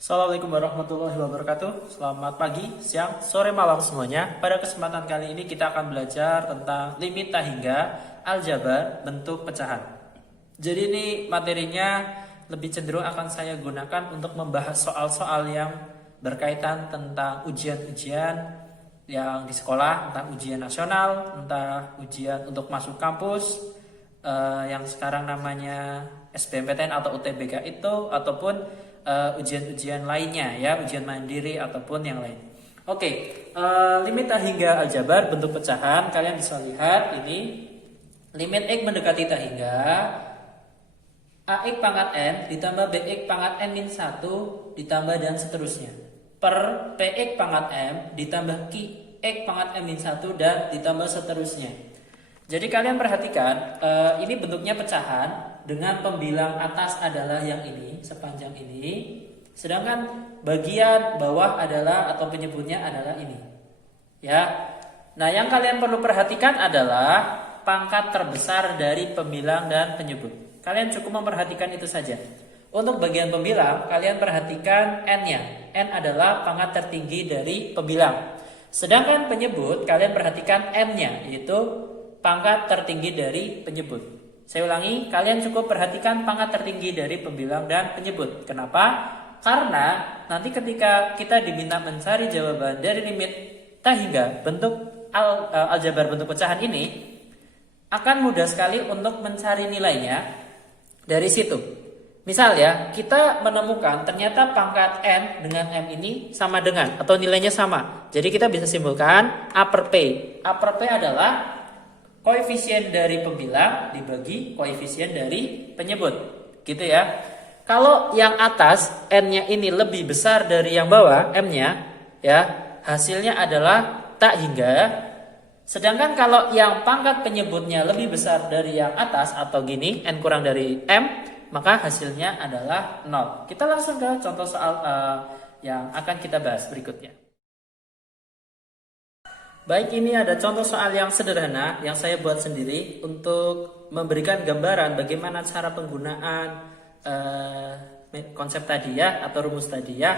Assalamualaikum warahmatullahi wabarakatuh. Selamat pagi, siang, sore, malam semuanya. Pada kesempatan kali ini kita akan belajar tentang limit tak hingga aljabar bentuk pecahan. Jadi ini materinya lebih cenderung akan saya gunakan untuk membahas soal-soal yang berkaitan tentang ujian-ujian yang di sekolah, entah ujian nasional, entah ujian untuk masuk kampus, yang sekarang namanya SBMPTN atau UTBK itu, ataupun ujian-ujian lainnya ya, ujian mandiri ataupun yang lain. Oke, limit tak hingga aljabar bentuk pecahan, kalian bisa lihat ini limit x mendekati tak hingga ax pangkat n ditambah bx pangkat n min 1 ditambah dan seterusnya per px pangkat m ditambah qx pangkat m min 1 dan ditambah seterusnya. Jadi kalian perhatikan, ini bentuknya pecahan dengan pembilang atas adalah yang ini, sepanjang ini, sedangkan bagian bawah adalah atau penyebutnya adalah ini. Ya. Nah, yang kalian perlu perhatikan adalah pangkat terbesar dari pembilang dan penyebut. Kalian cukup memperhatikan itu saja. Untuk bagian pembilang, kalian perhatikan n-nya. N adalah pangkat tertinggi dari pembilang. Sedangkan penyebut, kalian perhatikan m-nya, yaitu pangkat tertinggi dari penyebut. Saya ulangi, kalian cukup perhatikan pangkat tertinggi dari pembilang dan penyebut. Kenapa? Karena nanti ketika kita diminta mencari jawaban dari limit tak hingga bentuk aljabar bentuk pecahan ini, akan mudah sekali untuk mencari nilainya dari situ. Misal ya, kita menemukan ternyata pangkat n dengan m ini sama dengan atau nilainya sama. Jadi kita bisa simpulkan A per P. A per P adalah koefisien dari pembilang dibagi koefisien dari penyebut, gitu ya. Kalau yang atas n-nya ini lebih besar dari yang bawah m-nya, ya, hasilnya adalah tak hingga. Sedangkan kalau yang pangkat penyebutnya lebih besar dari yang atas atau gini, n kurang dari m, maka hasilnya adalah 0. Kita langsung ke contoh soal yang akan kita bahas berikutnya. Baik, ini ada contoh soal yang sederhana yang saya buat sendiri untuk memberikan gambaran bagaimana cara penggunaan konsep tadi ya, atau rumus tadi ya.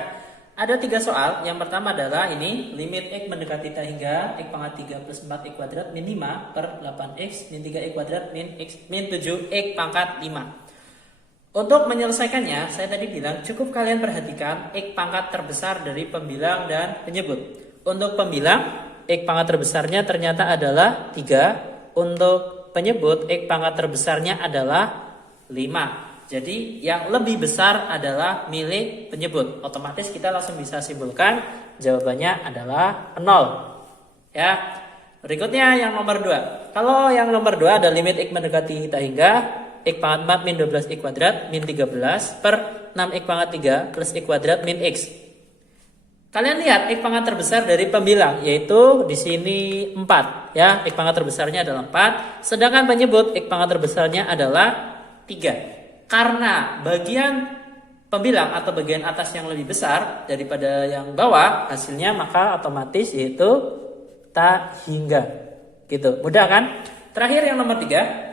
Ada 3 soal. Yang pertama adalah ini limit x mendekati tak hingga x pangkat 3 plus 4x kuadrat min 5 per 8x min 3x kuadrat min 7x pangkat 5. Untuk menyelesaikannya, saya tadi bilang cukup kalian perhatikan x pangkat terbesar dari pembilang dan penyebut. Untuk pembilang, x pangkat terbesarnya ternyata adalah 3. Untuk penyebut, x pangkat terbesarnya adalah 5. Jadi yang lebih besar adalah milik penyebut. Otomatis kita langsung bisa simpulkan jawabannya adalah 0. Ya. Berikutnya yang nomor 2. Kalau yang nomor 2 ada limit x mendekati tak hingga x pangkat 4 min 12x kuadrat min 13 per 6x pangkat 3 plus x kuadrat min x. Kalian lihat x pangkat terbesar dari pembilang, yaitu di sini 4 ya, x pangkat terbesarnya adalah 4, sedangkan penyebut x pangkat terbesarnya adalah 3. Karena bagian pembilang atau bagian atas yang lebih besar daripada yang bawah, hasilnya maka otomatis yaitu tak hingga. Gitu. Mudah kan? Terakhir yang nomor 3.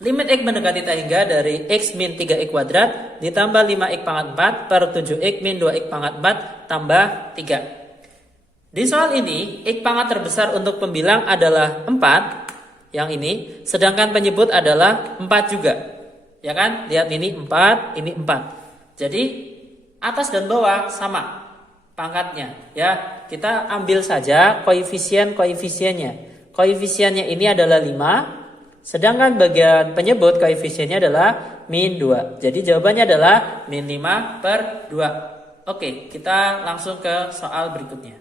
Limit x mendekati tak hingga dari x min 3x kuadrat ditambah 5x pangkat 4 per 7x min 2x pangkat 4 tambah 3. Di soal ini, x pangkat terbesar untuk pembilang adalah 4, yang ini, sedangkan penyebut adalah 4 juga. Ya kan? Lihat ini 4, ini 4. Jadi, atas dan bawah sama pangkatnya. Ya, kita ambil saja koefisiennya. Koefisiennya ini adalah 5. Sedangkan bagian penyebut koefisiennya adalah min 2. Jadi jawabannya adalah min 5 per 2. Oke, kita langsung ke soal berikutnya.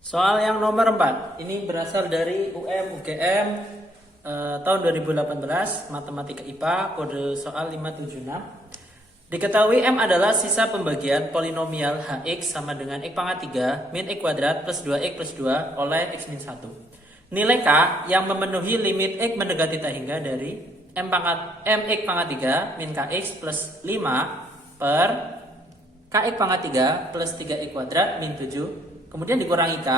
Soal yang nomor 4. Ini berasal dari UGM tahun 2018, Matematika IPA, kode soal 576. Diketahui M adalah sisa pembagian polinomial Hx sama dengan x pangkat 3 min x kuadrat plus 2x plus 2 oleh x min 1. Nilai K yang memenuhi limit x mendekati tak hingga dari mx pangkat 3 min kx plus 5 per kx pangkat 3 plus 3x kuadrat min 7. Kemudian dikurangi K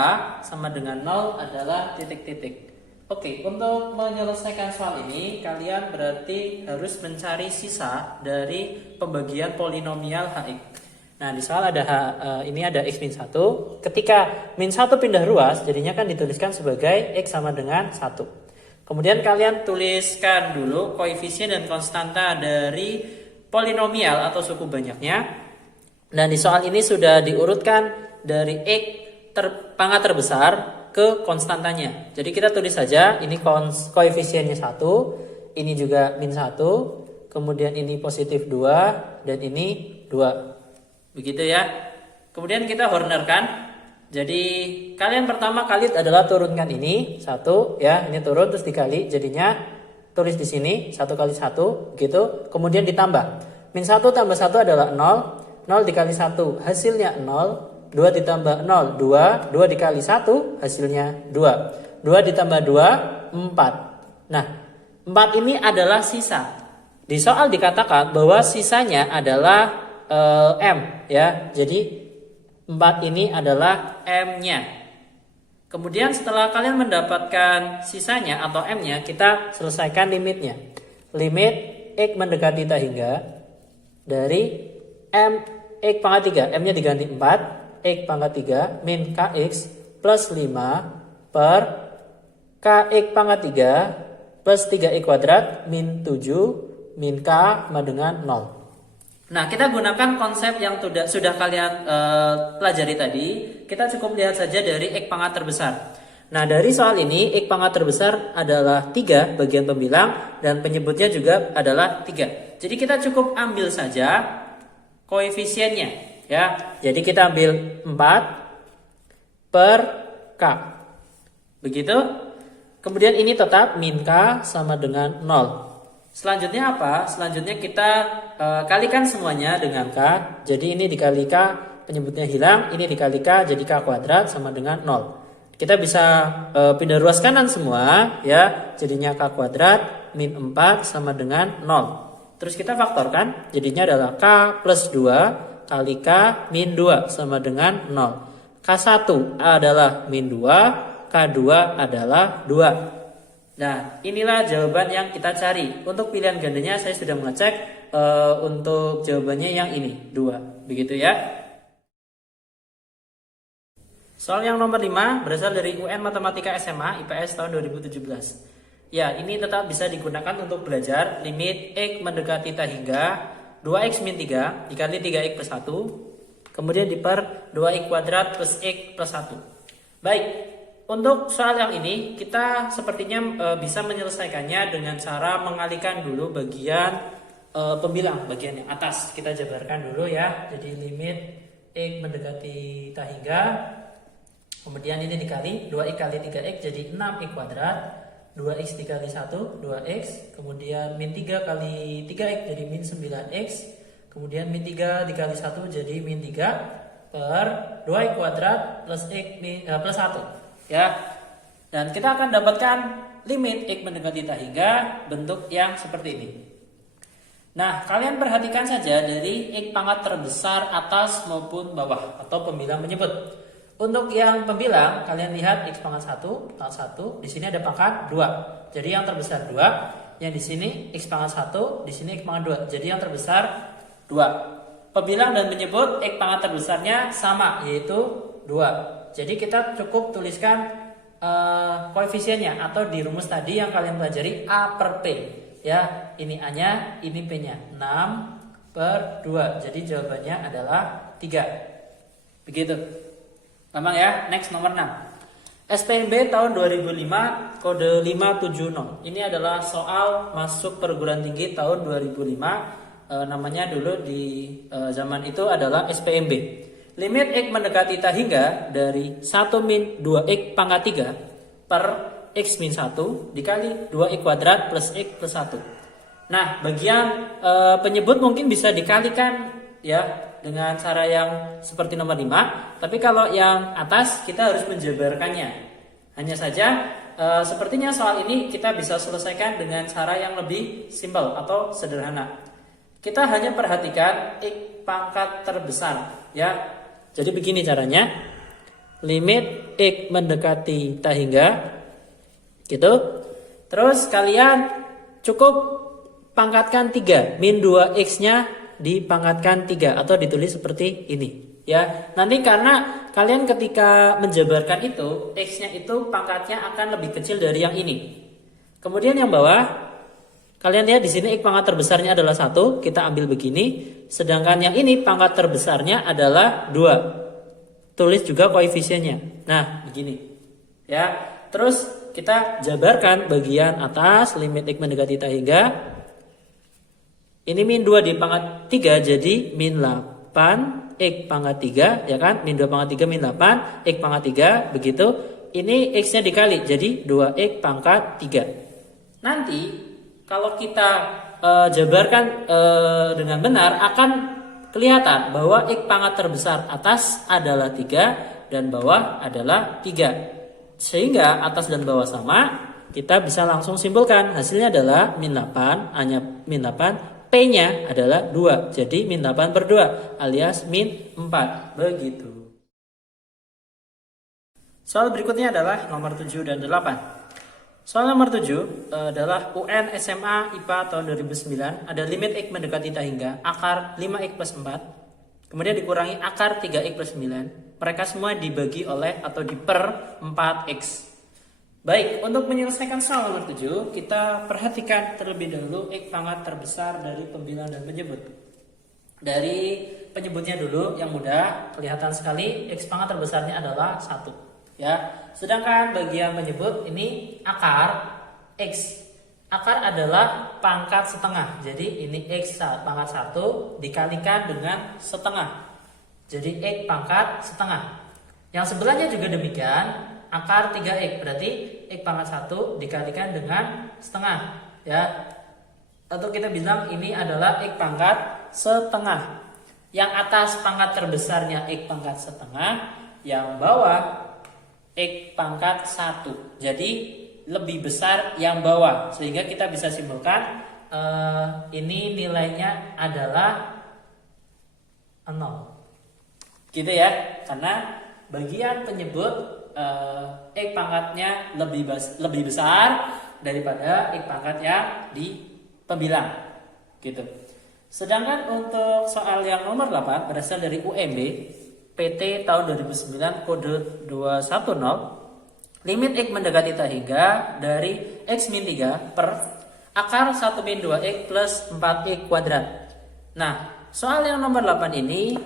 sama dengan 0 adalah titik-titik. Oke, untuk menyelesaikan soal ini, kalian berarti harus mencari sisa dari pembagian polinomial HX. Nah, di soal ada ini ada X min 1. Ketika min 1 pindah ruas, jadinya kan dituliskan sebagai X sama dengan 1. Kemudian kalian tuliskan dulu koefisien dan konstanta dari polinomial atau suku banyaknya. Dan di soal ini sudah diurutkan dari X pangkat terbesar ke konstantanya. Jadi kita tulis saja ini koefisiennya 1, ini juga min 1, kemudian ini positif 2, dan ini 2. Begitu ya. Kemudian kita hornerkan. Jadi kalian pertama kali adalah turunkan ini 1 ya, ini turun terus dikali, jadinya tulis di sini 1 kali 1 begitu. Kemudian ditambah. Min 1 tambah 1 adalah 0, 0 dikali 1 hasilnya 0, 2 ditambah 0 2, 2 dikali 1 hasilnya 2. 2 ditambah 2 4. Nah, 4 ini adalah sisa. Di soal dikatakan bahwa sisanya adalah M ya. Jadi 4 ini adalah M-nya. Kemudian setelah kalian mendapatkan sisanya atau M-nya, kita selesaikan limitnya. Limit X mendekati tak hingga dari M X pangkat 3, M-nya diganti 4, X pangkat 3 min KX plus 5 per KX pangkat 3 plus 3X kuadrat min 7 min K sama dengan 0. Nah, kita gunakan konsep yang sudah kalian pelajari tadi. Kita cukup lihat saja dari X pangkat terbesar. Nah, dari soal ini X pangkat terbesar adalah 3 bagian pembilang dan penyebutnya juga adalah 3. Jadi kita cukup ambil saja koefisiennya ya. Jadi kita ambil 4 per K. Begitu. Kemudian ini tetap min K sama dengan 0. Selanjutnya apa? Selanjutnya kita kalikan semuanya dengan K. Jadi ini dikali K, penyebutnya hilang. Ini dikali K, jadi K kuadrat sama dengan 0. Kita bisa pindah ruas kanan semua ya. Jadinya K kuadrat min 4 sama dengan 0. Terus kita faktorkan. Jadinya adalah K plus 2 kali K min 2 sama dengan 0. K1 adalah min 2, K2 adalah 2. Nah, inilah jawaban yang kita cari. Untuk pilihan gandanya saya sudah mengecek untuk jawabannya yang ini, 2. Begitu ya. Soal yang nomor 5 berasal dari UN Matematika SMA IPS tahun 2017. Ya, ini tetap bisa digunakan untuk belajar limit X mendekati tak hingga 2X min 3 dikali 3X plus 1. Kemudian diper 2X kuadrat plus X plus 1. Baik. Untuk soal yang ini, kita sepertinya bisa menyelesaikannya dengan cara mengalihkan dulu bagian pembilang, bagian yang atas. Kita jabarkan dulu ya. Jadi limit X mendekati tak hingga. Kemudian ini dikali 2X kali 3X jadi 6X kuadrat. 2X dikali 1, 2X. Kemudian min 3 kali 3X jadi min 9X. Kemudian min 3 dikali 1 jadi min 3 per 2X kuadrat plus X plus 1. Ya, dan kita akan dapatkan limit X mendekati tak hingga bentuk yang seperti ini. Nah, kalian perhatikan saja dari X pangkat terbesar atas maupun bawah atau pembilang menyebut. Untuk yang pembilang, kalian lihat X pangkat 1, pangkat 1, di sini ada pangkat 2. Jadi yang terbesar 2, yang di sini X pangkat 1, di sini X pangkat 2. Jadi yang terbesar 2. Pembilang dan menyebut X pangkat terbesarnya sama, yaitu 2. Jadi kita cukup tuliskan koefisiennya atau di rumus tadi yang kalian pelajari A per P. Ya, ini A-nya, ini P-nya. 6 per 2. Jadi jawabannya adalah 3. Begitu. Gampang ya. Next nomor 6. SPMB tahun 2005 kode 570. Ini adalah soal masuk perguruan tinggi tahun 2005. Namanya dulu di zaman itu adalah SPMB. Limit X mendekati tak hingga dari 1 min 2X pangkat 3 per X min 1 dikali 2X kuadrat plus X plus 1. Nah, bagian penyebut mungkin bisa dikalikan ya dengan cara yang seperti nomor 5. Tapi kalau yang atas kita harus menjabarkannya. Hanya saja sepertinya soal ini kita bisa selesaikan dengan cara yang lebih simpel atau sederhana. Kita hanya perhatikan X pangkat terbesar ya. Jadi begini caranya. Limit X mendekati tak hingga Gitu. Terus kalian cukup pangkatkan 3, min 2x-nya dipangkatkan 3 atau ditulis seperti ini. Ya, nanti karena kalian ketika menjabarkan itu, x-nya itu pangkatnya akan lebih kecil dari yang ini. Kemudian yang bawah, kalian lihat di sini x pangkat terbesarnya adalah 1, kita ambil begini. Sedangkan yang ini pangkat terbesarnya adalah 2. Tulis juga koefisiennya. Nah, begini. Ya, terus kita jabarkan bagian atas limit x mendekati tak hingga. Ini min 2 di pangkat 3 jadi min 8 x pangkat 3, ya kan? Min 2 pangkat 3 min 8 x pangkat 3, begitu. Ini x-nya dikali jadi 2x pangkat 3. Nanti kalau kita jabarkan dengan benar akan kelihatan bahwa x pangkat terbesar atas adalah 3 dan bawah adalah 3. Sehingga atas dan bawah sama, kita bisa langsung simpulkan hasilnya adalah min 8, hanya min 8. P-nya adalah 2, jadi min 8 per 2 alias min 4, begitu. Soal berikutnya adalah nomor 7 dan 8. Soal nomor 7 adalah UN SMA IPA tahun 2009, ada limit X mendekati tak hingga akar 5X plus 4, kemudian dikurangi akar 3X plus 9, mereka semua dibagi oleh atau diper 4X. Baik, untuk menyelesaikan soal nomor 7, kita perhatikan terlebih dahulu X pangkat terbesar dari pembilang dan penyebut. Dari penyebutnya dulu yang mudah, kelihatan sekali X pangkat terbesarnya adalah 1. Ya, sedangkan bagian penyebut ini akar X. Akar adalah pangkat setengah. Jadi ini X pangkat 1 dikalikan dengan setengah. Jadi X pangkat setengah. Yang sebelahnya juga demikian. Akar 3x berarti x pangkat 1 dikalikan dengan setengah, ya. Atau kita bilang ini adalah x pangkat setengah. Yang atas pangkat terbesarnya x pangkat setengah, yang bawah x pangkat 1. Jadi lebih besar yang bawah, sehingga kita bisa simpulkan ini nilainya adalah 0. Gitu ya, karena bagian penyebut X pangkatnya lebih besar daripada X pangkat yang di pembilang, gitu. Sedangkan untuk soal yang nomor 8 berasal dari UMB PT tahun 2009 kode 210, limit X mendekati tak hingga dari X min 3 per akar 1 min 2X plus 4X kuadrat. Nah, soal yang nomor 8 ini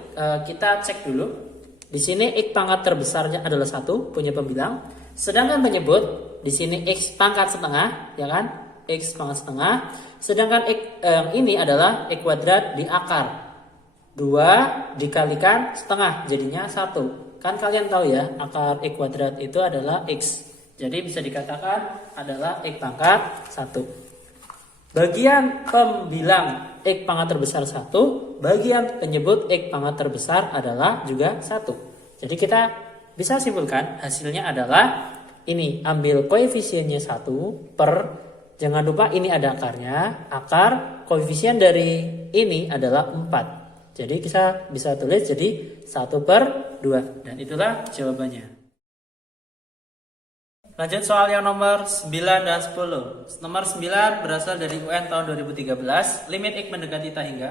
kita cek dulu. Di sini X pangkat terbesarnya adalah 1, punya pembilang. Sedangkan penyebut di sini X pangkat setengah, ya kan? X pangkat setengah. Sedangkan X ini adalah X kuadrat di akar 2 dikalikan setengah, jadinya 1. Kan kalian tahu ya, akar X kuadrat itu adalah X. Jadi bisa dikatakan adalah X pangkat 1. Bagian pembilang X pangkat terbesar 1, bagian penyebut X pangkat terbesar adalah juga 1. Jadi kita bisa simpulkan hasilnya adalah ini, ambil koefisiennya 1 per, jangan lupa ini ada akarnya, akar koefisien dari ini adalah 4. Jadi kita bisa tulis jadi 1 per 2, dan itulah jawabannya. Lanjut soal yang nomor 9 dan 10. Nomor 9 berasal dari UN tahun 2013, limit X mendekati tak hingga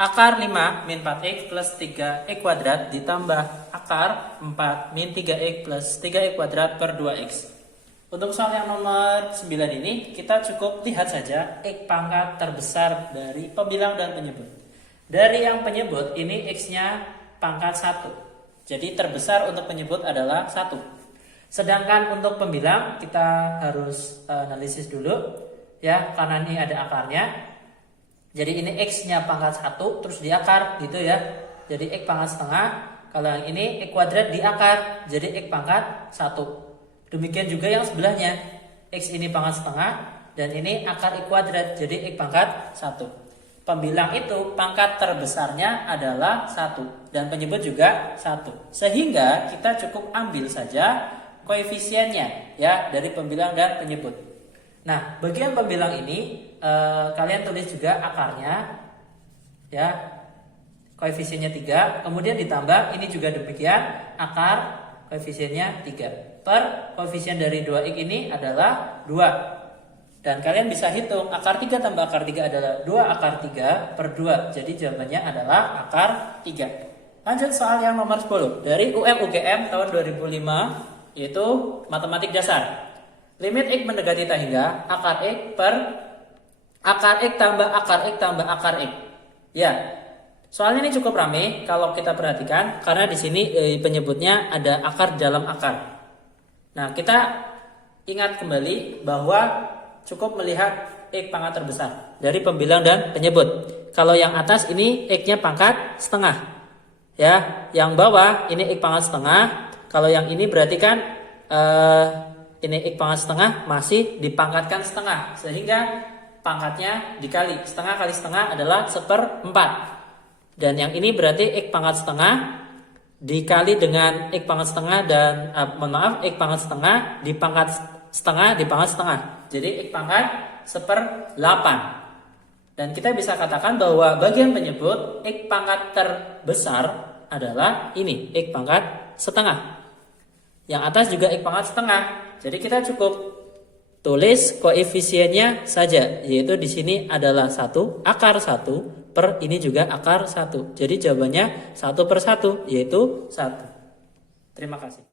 akar 5 min 4X plus 3X kuadrat ditambah akar 4 min 3X plus 3X kuadrat per 2X. Untuk soal yang nomor 9 ini kita cukup lihat saja X pangkat terbesar dari pembilang dan penyebut. Dari yang penyebut ini X-nya pangkat 1. Jadi terbesar untuk penyebut adalah 1. Sedangkan untuk pembilang kita harus analisis dulu ya, karena ini ada akarnya. Jadi ini X-nya pangkat 1 terus di akar gitu ya. Jadi X pangkat setengah. Kalau yang ini X kuadrat di akar, jadi X pangkat 1. Demikian juga yang sebelahnya. X ini pangkat setengah dan ini akar X kuadrat, jadi X pangkat 1. Pembilang itu pangkat terbesarnya adalah 1 dan penyebut juga 1. Sehingga kita cukup ambil saja koefisiennya ya dari pembilang dan penyebut. Nah, bagian pembilang ini kalian tulis juga akarnya ya, koefisiennya 3, kemudian ditambah ini juga demikian akar koefisiennya 3. Per koefisien dari 2x ini adalah 2. Dan kalian bisa hitung akar 3 tambah akar 3 adalah 2 akar 3 per 2. Jadi jawabannya adalah akar 3. Lanjut soal yang nomor 10 dari UM-UGM tahun 2005, yaitu matematik dasar. Limit x mendekati tak hingga akar x per akar x tambah akar x tambah akar x. Ya, soalnya ini cukup ramai kalau kita perhatikan karena di sini penyebutnya ada akar dalam akar. Nah, kita ingat kembali bahwa cukup melihat x pangkat terbesar dari pembilang dan penyebut. Kalau yang atas ini x-nya pangkat setengah. Ya, yang bawah ini x pangkat setengah. Kalau yang ini berarti kan ini x pangkat setengah masih dipangkatkan setengah, sehingga pangkatnya dikali setengah kali setengah adalah 1/4. Dan yang ini berarti x pangkat setengah dikali dengan x pangkat setengah dan x pangkat setengah dipangkat setengah dipangkat setengah. Jadi x pangkat 1/8. Dan kita bisa katakan bahwa bagian penyebut x pangkat terbesar adalah ini, x pangkat setengah. Yang atas juga x pangkat setengah. Jadi kita cukup tulis koefisiennya saja, yaitu di sini adalah 1 akar 1 per ini juga akar 1. Jadi jawabannya 1/1, yaitu 1. Terima kasih.